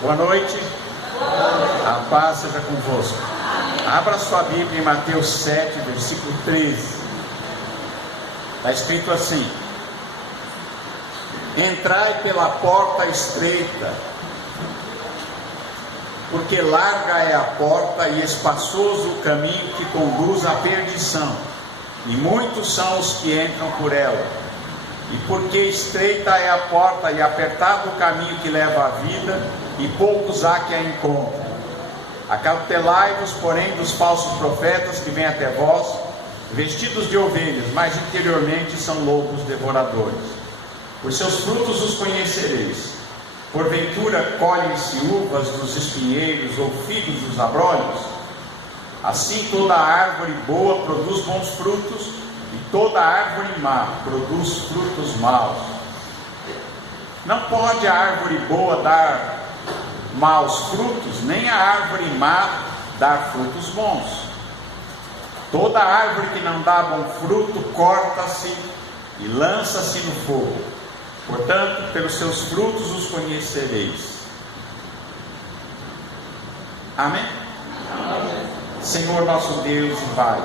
Boa noite. A paz seja convosco. Abra sua Bíblia em Mateus 7, versículo 13. Está escrito assim: entrai pela porta estreita, porque larga é a porta e espaçoso o caminho que conduz à perdição, e muitos são os que entram por ela. E porque estreita é a porta e apertado o caminho que leva à vida, e poucos há que a encontrem. Acautelai-vos, porém, dos falsos profetas que vêm até vós, vestidos de ovelhas, mas interiormente são lobos devoradores. Por seus frutos os conhecereis. Porventura colhem-se uvas dos espinheiros ou figos dos abrolhos? Assim toda árvore boa produz bons frutos, e toda árvore má produz frutos maus. Não pode a árvore boa dar maus frutos, nem a árvore má dar frutos bons. Toda árvore que não dá bom fruto corta-se e lança-se no fogo. Portanto, pelos seus frutos os conhecereis. Amém? Amém. Senhor nosso Deus e Pai,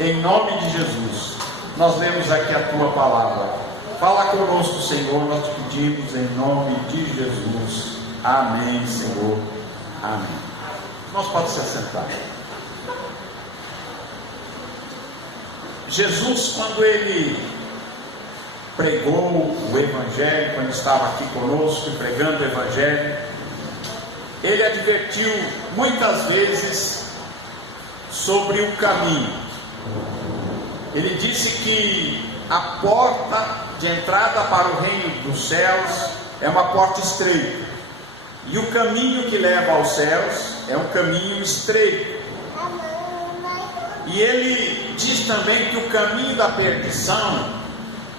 em nome de Jesus, nós lemos aqui a Tua palavra. Fala conosco, Senhor, nós te pedimos em nome de Jesus. Amém, Senhor. Amém. Nós podemos se assentar. Jesus, quando Ele pregou o Evangelho, quando estava aqui conosco pregando o Evangelho, Ele advertiu muitas vezes sobre o caminho. Ele disse que a porta de entrada para o reino dos céus é uma porta estreita, e o caminho que leva aos céus é um caminho estreito. E ele diz também que o caminho da perdição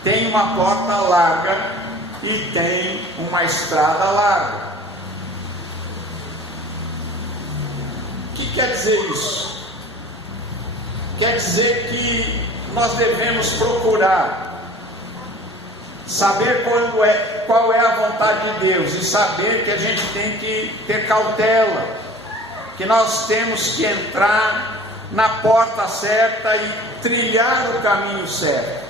tem uma porta larga e tem uma estrada larga. O que quer dizer isso? Quer dizer que nós devemos procurar saber qual é a vontade de Deus, e saber que a gente tem que ter cautela, que nós temos que entrar na porta certa e trilhar o caminho certo.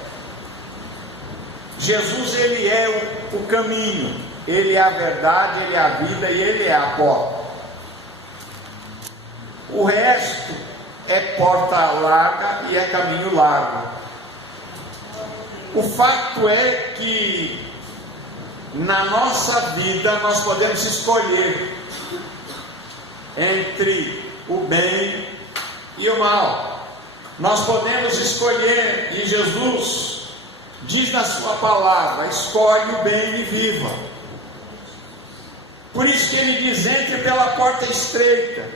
Jesus, Ele é o caminho, Ele é a verdade, Ele é a vida e Ele é a porta. O resto é porta larga e é caminho largo. O fato é que na nossa vida nós podemos escolher entre o bem e o mal. Nós podemos escolher, e Jesus diz na sua palavra: escolhe o bem e viva. Por isso que Ele diz: entre pela porta estreita,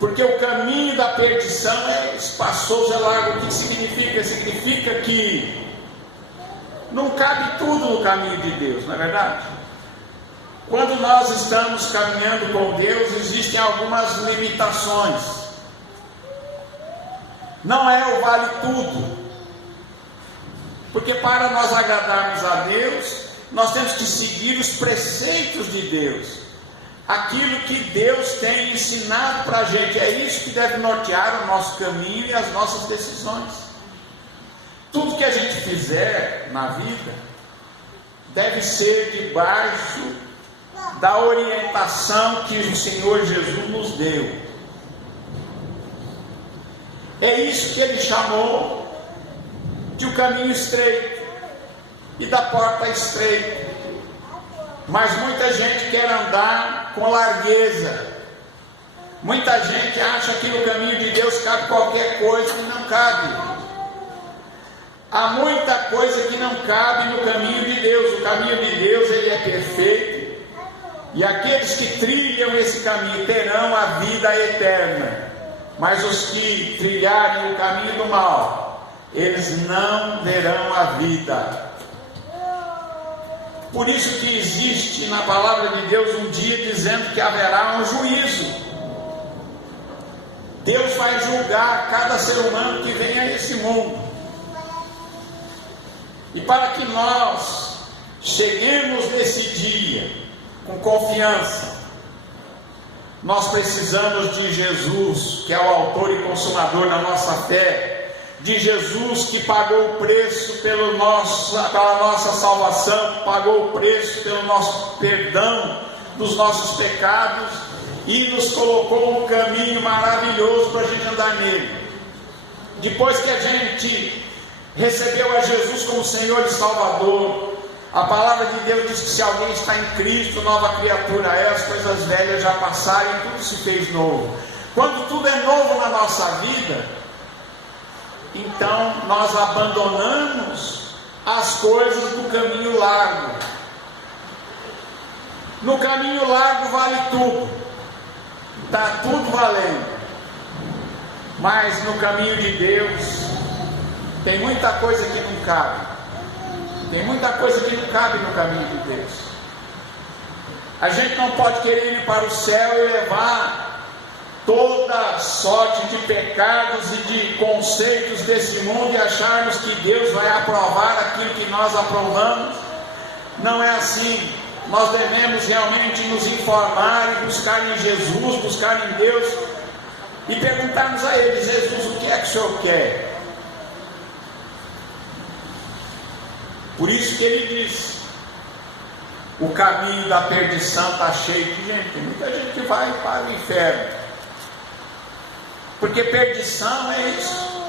porque o caminho da perdição é espaçoso, é largo. O que significa? Significa que não cabe tudo no caminho de Deus, não é verdade? Quando nós estamos caminhando com Deus, existem algumas limitações. Não é o vale tudo, porque para nós agradarmos a Deus, nós temos que seguir os preceitos de Deus. Aquilo que Deus tem ensinado para a gente, é isso que deve nortear o nosso caminho e as nossas decisões. Tudo que a gente fizer na vida deve ser debaixo da orientação que o Senhor Jesus nos deu. É isso que Ele chamou de um caminho estreito e da porta estreita. Mas muita gente quer andar com largueza. Muita gente acha que no caminho de Deus cabe qualquer coisa, e não cabe. Há muita coisa que não cabe no caminho de Deus. O caminho de Deus, ele é perfeito, e aqueles que trilham esse caminho terão a vida eterna. Mas os que trilharem o caminho do mal, eles não verão a vida. Por isso que existe na palavra de Deus um dia dizendo que haverá um juízo. Deus vai julgar cada ser humano que vem a esse mundo. E para que nós cheguemos nesse dia com confiança, Nós precisamos de Jesus, que é o autor e consumador da nossa fé, de Jesus que pagou o preço pela nossa salvação, pagou o preço pelo nosso perdão dos nossos pecados e nos colocou um caminho maravilhoso para a gente andar nele. Depois que a gente recebeu a Jesus como Senhor e Salvador, a palavra de Deus diz que se alguém está em Cristo, nova criatura é, as coisas velhas já passaram e tudo se fez novo. Quando tudo é novo na nossa vida, então nós abandonamos as coisas do caminho largo. No caminho largo vale tudo, está tudo valendo, mas no caminho de Deus tem muita coisa que não cabe. Tem muita coisa que não cabe no caminho de Deus. A gente não pode querer ir para o céu e levar toda sorte de pecados e de conceitos desse mundo e acharmos que Deus vai aprovar aquilo que nós aprovamos. Não é assim. Nós devemos realmente nos informar e buscar em Jesus, buscar em Deus e perguntarmos a Ele: Jesus, o que é que o Senhor quer? Por isso que Ele diz: o caminho da perdição está cheio de gente. Tem muita gente que vai para o inferno, porque perdição é isso.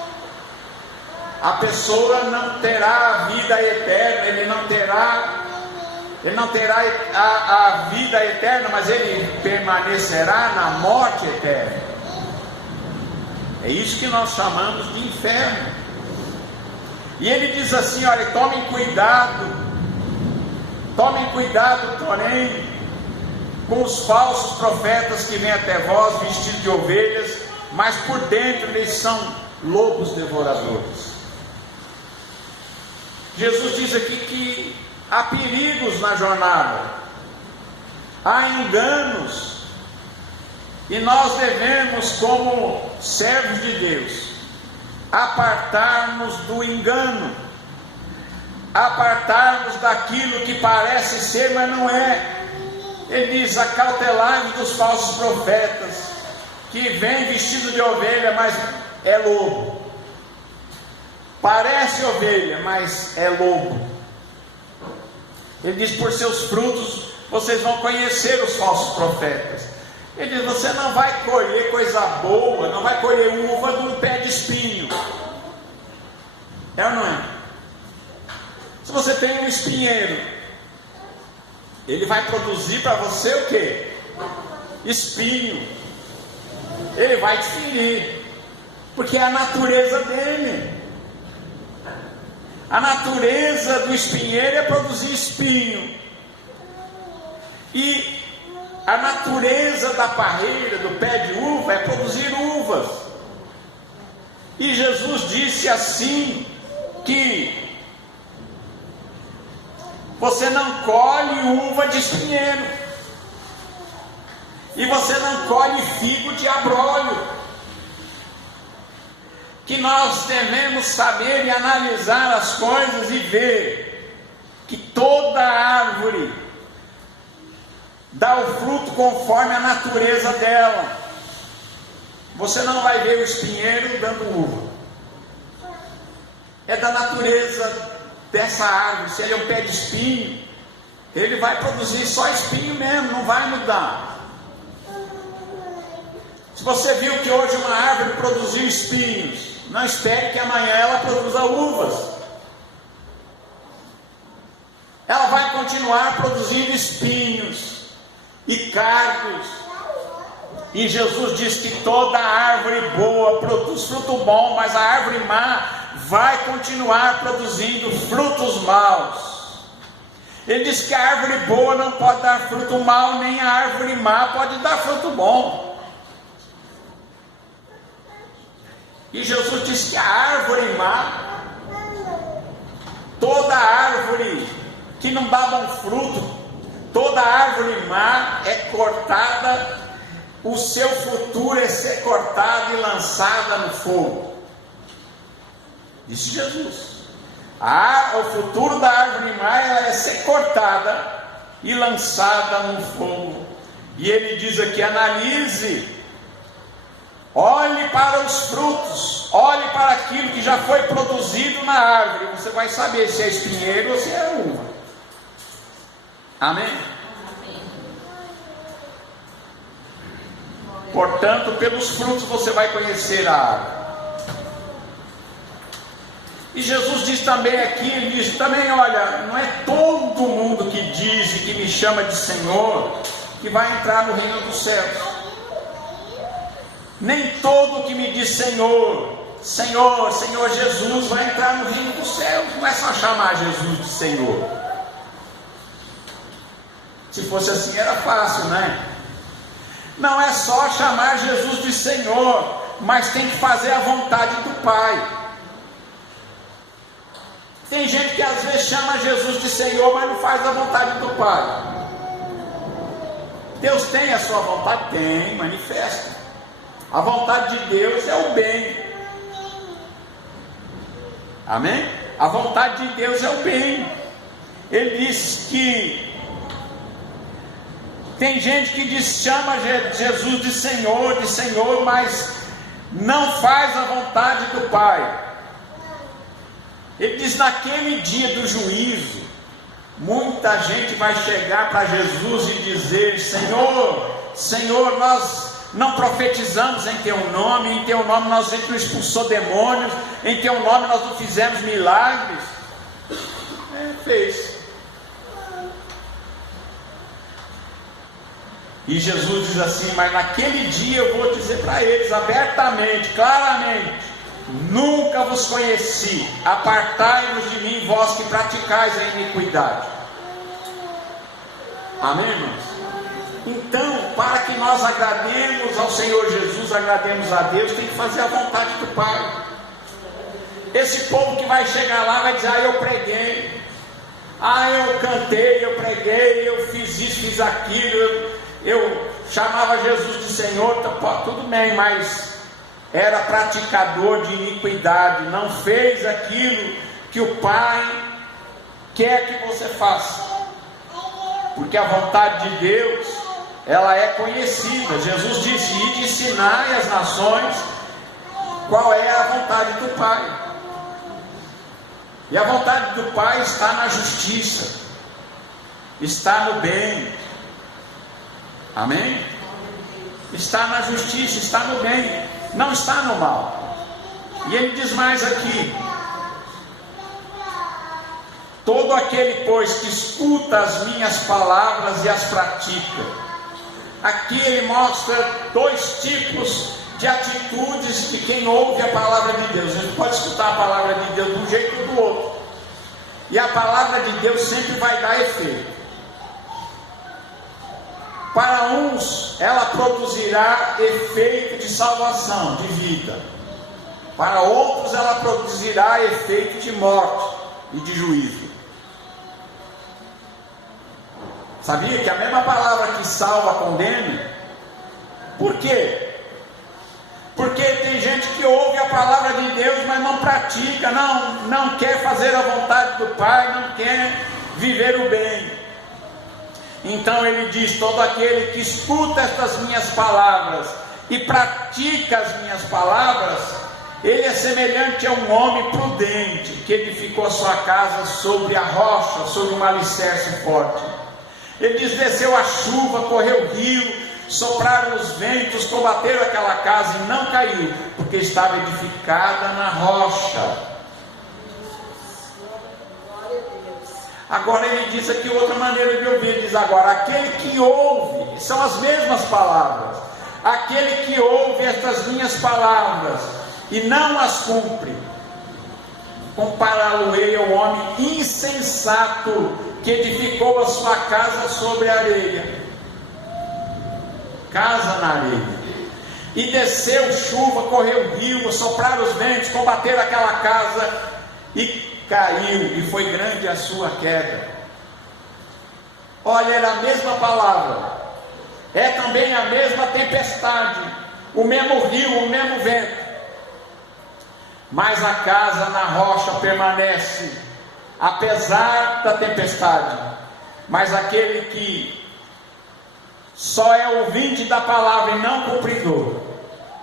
A pessoa não terá a vida eterna, ele não terá a vida eterna, mas ele permanecerá na morte eterna. É isso que nós chamamos de inferno. E ele diz assim: olha, tomem cuidado, porém, com os falsos profetas que vêm até vós vestidos de ovelhas, mas por dentro eles são lobos devoradores. Jesus diz aqui que há perigos na jornada, há enganos, e nós devemos, como servos de Deus, apartar-nos do engano, apartar-nos daquilo que parece ser, mas não é. Ele diz: acautelai-vos dos falsos profetas, que vem vestido de ovelha, mas é lobo. Parece ovelha, mas é lobo. Ele diz: por seus frutos vocês vão conhecer os falsos profetas. Ele diz: você não vai colher coisa boa, não vai colher uva de um pé de espinho. É ou não é? Se você tem um espinheiro, ele vai produzir para você o quê? Espinho. Ele vai te ferir, porque é a natureza dele. A natureza do espinheiro é produzir espinho, e a natureza da parreira, do pé de uva, é produzir uvas. E Jesus disse assim, que você não colhe uva de espinheiro, e você não colhe figo de abrolho. Que nós devemos saber e analisar as coisas e ver que toda árvore dá o fruto conforme a natureza dela. Você não vai ver o espinheiro dando uva. É da natureza dessa árvore. Se ele é um pé de espinho, ele vai produzir só espinho mesmo, não vai mudar. Se você viu que hoje uma árvore produziu espinhos, não espere que amanhã ela produza uvas. Ela vai continuar produzindo espinhos e cardos. E Jesus diz que toda árvore boa produz fruto bom, mas a árvore má vai continuar produzindo frutos maus. Ele diz que a árvore boa não pode dar fruto mau, nem a árvore má pode dar fruto bom. E Jesus diz que a árvore má, toda árvore que não dá bom fruto, toda árvore má é cortada, o seu futuro é ser cortada e lançada no fogo. Disse Jesus. O futuro da árvore má é ser cortada e lançada no fogo. E ele diz aqui: analise, olhe para os frutos, olhe para aquilo que já foi produzido na árvore. Você vai saber se é espinheiro ou se é uva. Amém? Portanto, pelos frutos você vai conhecer a árvore. E Jesus diz também aqui, ele diz também: olha, não é todo mundo que diz e que me chama de Senhor que vai entrar no reino dos céus. Nem todo que me diz Senhor, Senhor, Senhor Jesus vai entrar no reino dos céus. Não é só chamar Jesus de Senhor. Se fosse assim era fácil, né? Não é só chamar Jesus de Senhor, mas tem que fazer a vontade do Pai. Tem gente que às vezes chama Jesus de Senhor, mas não faz a vontade do Pai. Deus tem a sua vontade? Tem, manifesta. A vontade de Deus é o bem. Amém? A vontade de Deus é o bem. Ele diz que tem gente que chama Jesus de Senhor, mas não faz a vontade do Pai. Ele diz: naquele dia do juízo, muita gente vai chegar para Jesus e dizer: Senhor, Senhor, nós não profetizamos em Teu nome, em Teu nome nós não expulsou demônios, em Teu nome nós não fizemos milagres. Fez. E Jesus diz assim: mas naquele dia eu vou dizer para eles abertamente, claramente: nunca vos conheci, apartai-vos de mim, vós que praticais a iniquidade. Amém, irmãos? Então, para que nós agrademos ao Senhor Jesus, agrademos a Deus, tem que fazer a vontade do Pai. Esse povo que vai chegar lá vai dizer: ah, eu preguei, ah, eu cantei, eu preguei, eu fiz isso, fiz aquilo, eu chamava Jesus de Senhor, tudo bem, mas era praticador de iniquidade, não fez aquilo que o Pai quer que você faça. Porque a vontade de Deus, ela é conhecida. Jesus disse: ide ensinai às nações qual é a vontade do Pai. E a vontade do Pai está na justiça, está no bem. Amém? Está na justiça, está no bem, não está no mal. E ele diz mais aqui: todo aquele, pois, que escuta as minhas palavras e as pratica. Aqui ele mostra dois tipos de atitudes de quem ouve a palavra de Deus. A gente pode escutar a palavra de Deus de um jeito ou do outro, e a palavra de Deus sempre vai dar efeito. Para uns ela produzirá efeito de salvação, de vida. Para outros ela produzirá efeito de morte e de juízo. Sabia que a mesma palavra que salva condena? Por quê? Porque tem gente que ouve a palavra de Deus, mas não pratica, não quer fazer a vontade do Pai, não quer viver o bem. Então ele diz: todo aquele que escuta estas minhas palavras e pratica as minhas palavras, ele é semelhante a um homem prudente que edificou a sua casa sobre a rocha, sobre um alicerce forte. Ele diz: desceu a chuva, correu o rio, sopraram os ventos, combateram aquela casa e não caiu, porque estava edificada na rocha. Agora ele diz aqui outra maneira de ouvir. Ele diz agora: aquele que ouve, são as mesmas palavras, aquele que ouve estas minhas palavras e não as cumpre, compará-lo-ei ao homem insensato que edificou a sua casa sobre a areia. Casa na areia. E desceu chuva, correu rio, sopraram os ventos, combateram aquela casa e caiu, e foi grande a sua queda. Olha, era a mesma palavra, é também a mesma tempestade, o mesmo rio, o mesmo vento, mas a casa na rocha permanece, apesar da tempestade. Mas aquele que só é ouvinte da palavra e não cumpridor,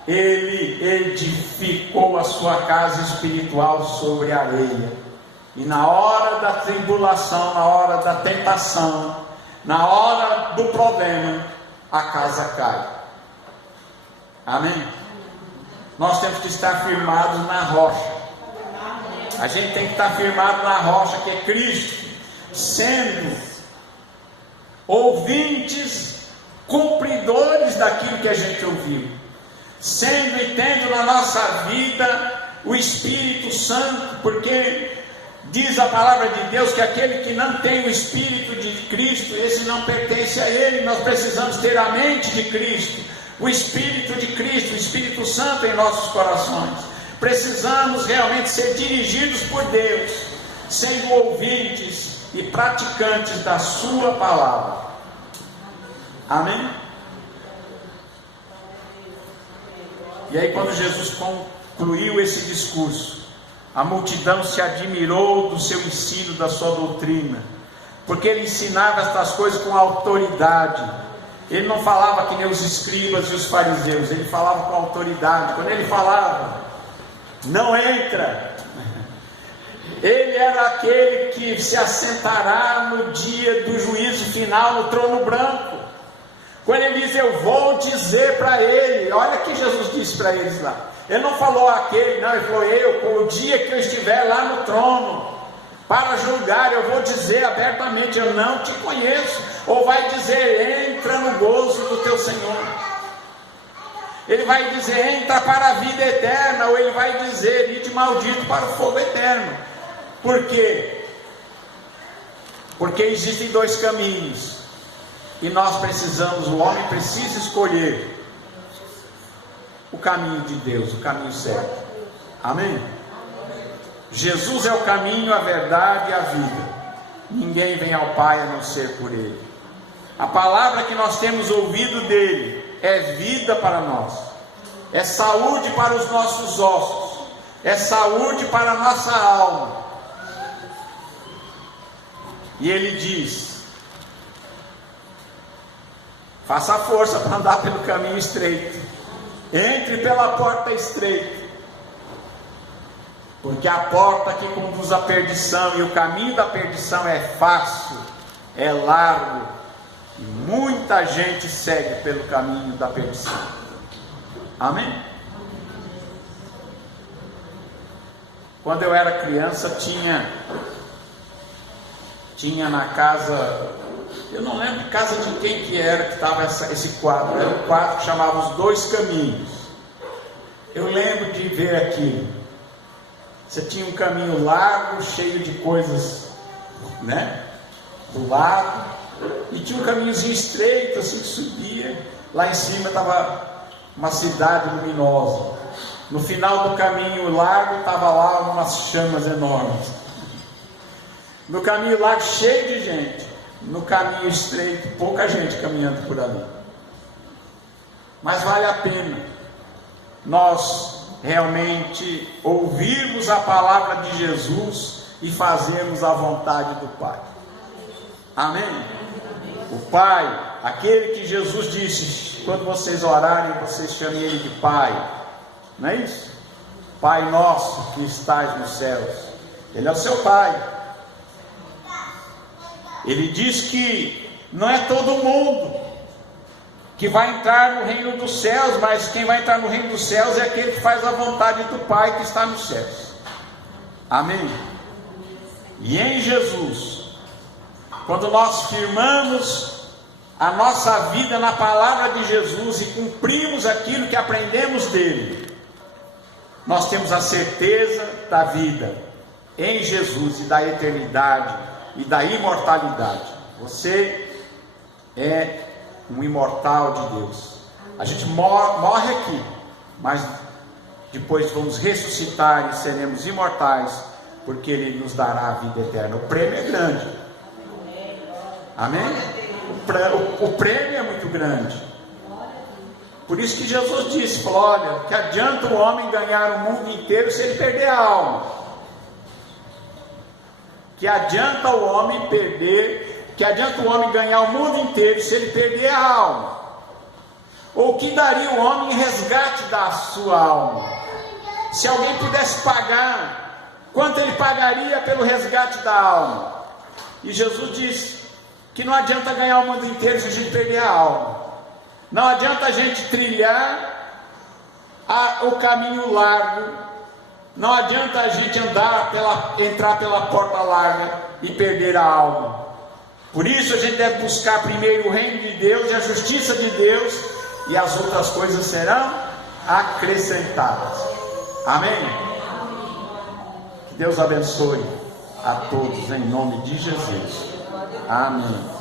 ele edificou a sua casa espiritual sobre a areia, e na hora da tribulação, na hora da tentação, na hora do problema, a casa cai. Amém? Nós temos que estar firmados na rocha. A gente tem que estar firmado na rocha que é Cristo, sendo ouvintes, cumpridores daquilo que a gente ouviu, sendo e tendo na nossa vida o Espírito Santo, porque diz a palavra de Deus que aquele que não tem o Espírito de Cristo, esse não pertence a Ele. Nós precisamos ter a mente de Cristo, o Espírito de Cristo, o Espírito Santo em nossos corações. Precisamos realmente ser dirigidos por Deus, sendo ouvintes e praticantes da sua palavra. Amém? E aí, quando Jesus concluiu esse discurso, a multidão se admirou do seu ensino, da sua doutrina, porque ele ensinava estas coisas com autoridade. Ele não falava que nem os escribas e os fariseus, ele falava com autoridade. Quando ele falava, não entra, ele era aquele que se assentará no dia do juízo final no trono branco. Quando ele diz, eu vou dizer para ele, olha o que Jesus disse para eles lá. Ele não falou aquele, não, ele falou, o dia que eu estiver lá no trono para julgar, eu vou dizer abertamente, eu não te conheço. Ou vai dizer, entra no gozo do teu Senhor. Ele vai dizer, entra para a vida eterna. Ou ele vai dizer, ide maldito para o fogo eterno. Por quê? Porque existem dois caminhos, e nós precisamos, o homem precisa escolher o caminho de Deus, o caminho certo. Amém? Jesus é o caminho, a verdade e a vida. Ninguém vem ao Pai a não ser por Ele. A palavra que nós temos ouvido dele é vida para nós, é saúde para os nossos ossos, é saúde para a nossa alma. E ele diz, faça força para andar pelo caminho estreito, entre pela porta estreita, porque a porta que conduz à perdição e o caminho da perdição é fácil, é largo, e muita gente segue pelo caminho da perdição. Amém? Quando eu era criança, tinha na casa, eu não lembro de casa de quem que era que estava esse quadro. Era um quadro que chamava Os Dois Caminhos. Eu lembro de ver aquilo. Você tinha um caminho largo, cheio de coisas, né, do lado, e tinha um caminhozinho estreito, assim, que subia. Lá em cima estava uma cidade luminosa. No final do caminho largo estava lá umas chamas enormes. No caminho largo, cheio de gente. No caminho estreito, pouca gente caminhando por ali. Mas vale a pena nós realmente ouvirmos a palavra de Jesus e fazermos a vontade do Pai. Amém? O Pai, aquele que Jesus disse, quando vocês orarem, vocês chamem Ele de Pai. Não é isso? Pai nosso que estás nos céus. Ele é o seu Pai. Ele diz que não é todo mundo que vai entrar no reino dos céus, mas quem vai entrar no reino dos céus é aquele que faz a vontade do Pai que está nos céus. Amém? E em Jesus, quando nós firmamos a nossa vida na palavra de Jesus e cumprimos aquilo que aprendemos dele, nós temos a certeza da vida em Jesus e da eternidade e da imortalidade. Você é um imortal de Deus. A gente morre aqui, mas depois vamos ressuscitar e seremos imortais, porque Ele nos dará a vida eterna. O prêmio é grande. Amém? O prêmio é muito grande. Por isso que Jesus disse, falou, olha, que adianta o homem ganhar o mundo inteiro se ele perder a alma. Que adianta o homem Que adianta o homem ganhar o mundo inteiro se ele perder a alma? Ou que daria o homem em resgate da sua alma? Se alguém pudesse pagar, quanto ele pagaria pelo resgate da alma? E Jesus disse que não adianta ganhar o mundo inteiro se a gente perder a alma. Não adianta a gente trilhar o caminho largo, não adianta a gente entrar pela porta larga e perder a alma. Por isso a gente deve buscar primeiro o reino de Deus e a justiça de Deus, e as outras coisas serão acrescentadas. Amém? Que Deus abençoe a todos em nome de Jesus. Amém.